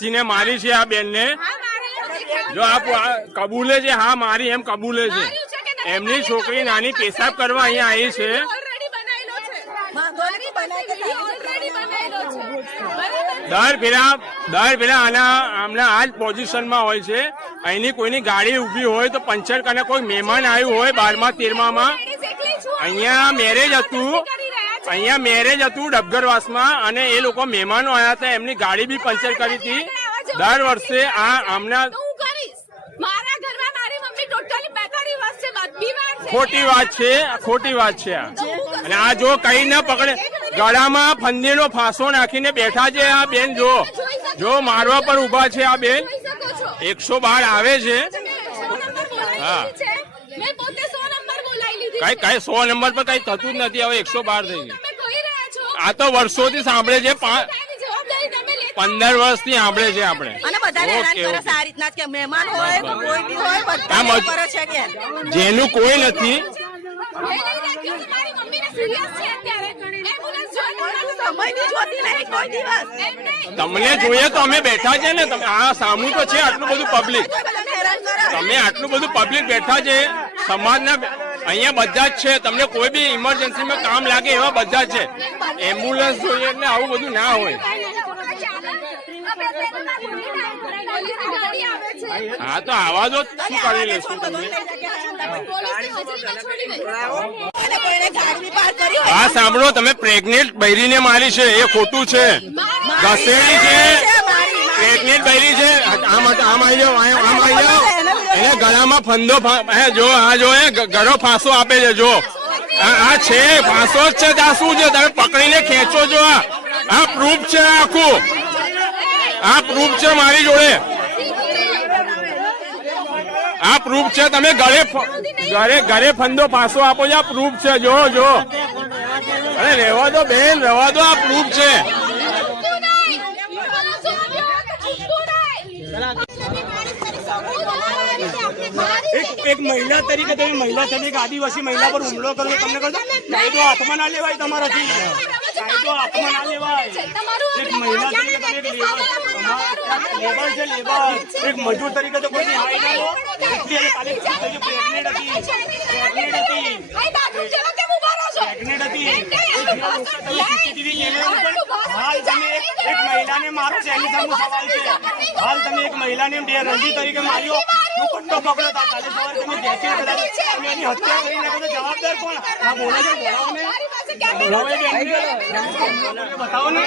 ને મારી છે આ બેન ને જો આ કબૂલે છે હા મારી એમ કબૂલે છે એમની છોકરી નાની પેશાબ કરવા અહીંયા આવી છે દર પેલા આમના આ જ પોઝિશનમાં હોય છે અહીંની કોઈની ગાડી ઉભી હોય તો પંચર કરીને કોઈ મહેમાન આવ્યું હોય 12મા 13મા અહીંયા મેરેજ હતું ડબગરવાસમાં અને એ લોકો મહેમાનો આવ્યા હતા એમની ગાડી બી પંચર કરી હતી દર વર્ષે આ આમના ખોટી વાત છે અને આ જો કઈ ના પકડે ગળામાં ફંદીનો ફાંસો નાખીને બેઠા છે આ બેન જો મારવા પર ઉભા છે આ બેન 112 આવે છે હા કઈ 100 નંબર પર કઈ થતું જ નથી હવે 112 થઈ ગયું આ તો વર્ષોથી સાંભળે છે 15 વર્ષથી સાંભળે છે આપણે જેનું કોઈ નથી તમને જોઈએ તો અમે બેઠા છે ને તમે આ સામું તો છે આટલું બધું પબ્લિક તમે આટલું બધું પબ્લિક બેઠા છે સમાજના અહીંયા બધા જ છે તમને કોઈ બી ઇમરજન્સીમાં કામ લાગે એવા બધા જ છે એમ્બ્યુલન્સ જોઈએ એટલે આવું બધું ના હોય હા તો આવા દો શું કરી લેશું તમે હા સાંભળો તમે પ્રેગ્નેન્ટ બૈરીને મારી છે એ ખોટું છે ઘસેડી છે પ્રેગ્નેન્ટ બૈરી છે આમ આવી જાઓ એને ગળામાં ફંદો જો આ જો ગળો ફાંસો આપે છે જો આ છે ફાંસો જ છે આ શું છે તમે પકડીને ખેંચો છો આ પ્રૂફ છે આખું આ પ્રૂફ છે મારી જોડે આ પ્રૂફ છે તમે ઘરે ફંદો ફાંસો આપો છો આ પ્રૂફ છે જો અરે રહેવા દો બેન રહેવા દો આ પ્રૂફ છે એક મહિલા તરીકે તમે મહિલા તરીકે આદિવાસી મહિલા પર હુમલો કરો તમને કરજો કાયદો હાથમાં ના લેવાય તમારાથી કાયદો હાથમાં ના લેવાય એક મહિલા તરીકે તમે એક લેબર છે લેબર એક મજૂર તરીકે તો કોઈ હાઈ ના લો એટલી કાલે પ્રેગ્નેન્ટ હતી હાલ તમે એક મહિલાને મારો છે એની સામે સવાલ છે હાલ તમે એક મહિલાને બેરંગી તરીકે માર્યો દુપટ્ટો પકડો કાલે સવારે તમે જેસી તમે એની હત્યા કરી નાખો તો જવાબદાર કોણ આ બોલે છે બોલાવો ને બતાવો ને